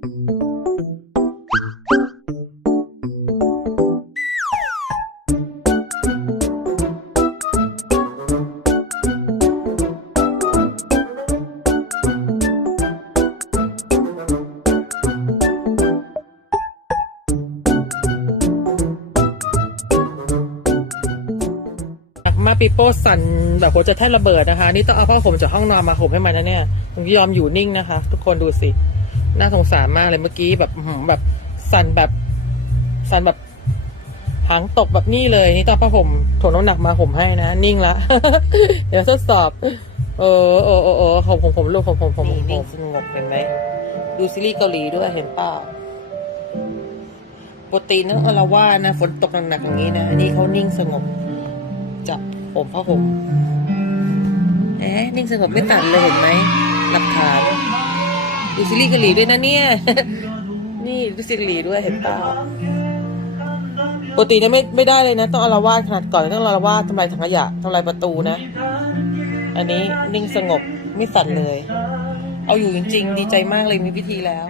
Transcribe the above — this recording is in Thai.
มาปีโป้สั่นแบบหัวจะแทบระเบิดนะคะ นี่ต้องเอาผ้าห่มจากห้องนอนมาห่มให้มันนะเนี่ยยอมอยู่นิ่งนะคะ ทุกคนดูสิ น่าสงสารมากเลยเมื่อกี้แบบหือแบบสั่นแบบสั่นแบบหางตกแบบนี้เลยนี่ต้องเอาผ้าห่มถ่วงน้ำหนักมาห่มให้นะ นิ่งละ เดี๋ยวทดสอบ เออเออเออเออผมผมผมลูกผมผมผมนิ่งสงบเห็นไหมดูซีรีส์เกาหลีด้วยเห็นเปล่าปกตินะอารวานะฝนตกหนักๆอย่างนี้นะอันนี้เขานิ่งสงบจับผมผ้าห่มแหมนิ่งสงบไม่ตัดเลยเห็นไหม ดูซีรีส์เกาหลีด้วยนะเนี่ย นี่ดูซีรีส์ด้วยเห็นเปล่าปกติเนี่ยไม่ไม่ได้เลยนะ ต้องอารวาสขนาดก่อนต้องอารวาสทำลายถังขยะทำลายประตูนะ อันนี้นิ่งสงบไม่สั่นเลย เอาอยู่จริง ๆ ดีใจมากเลยมีพิธีแล้ว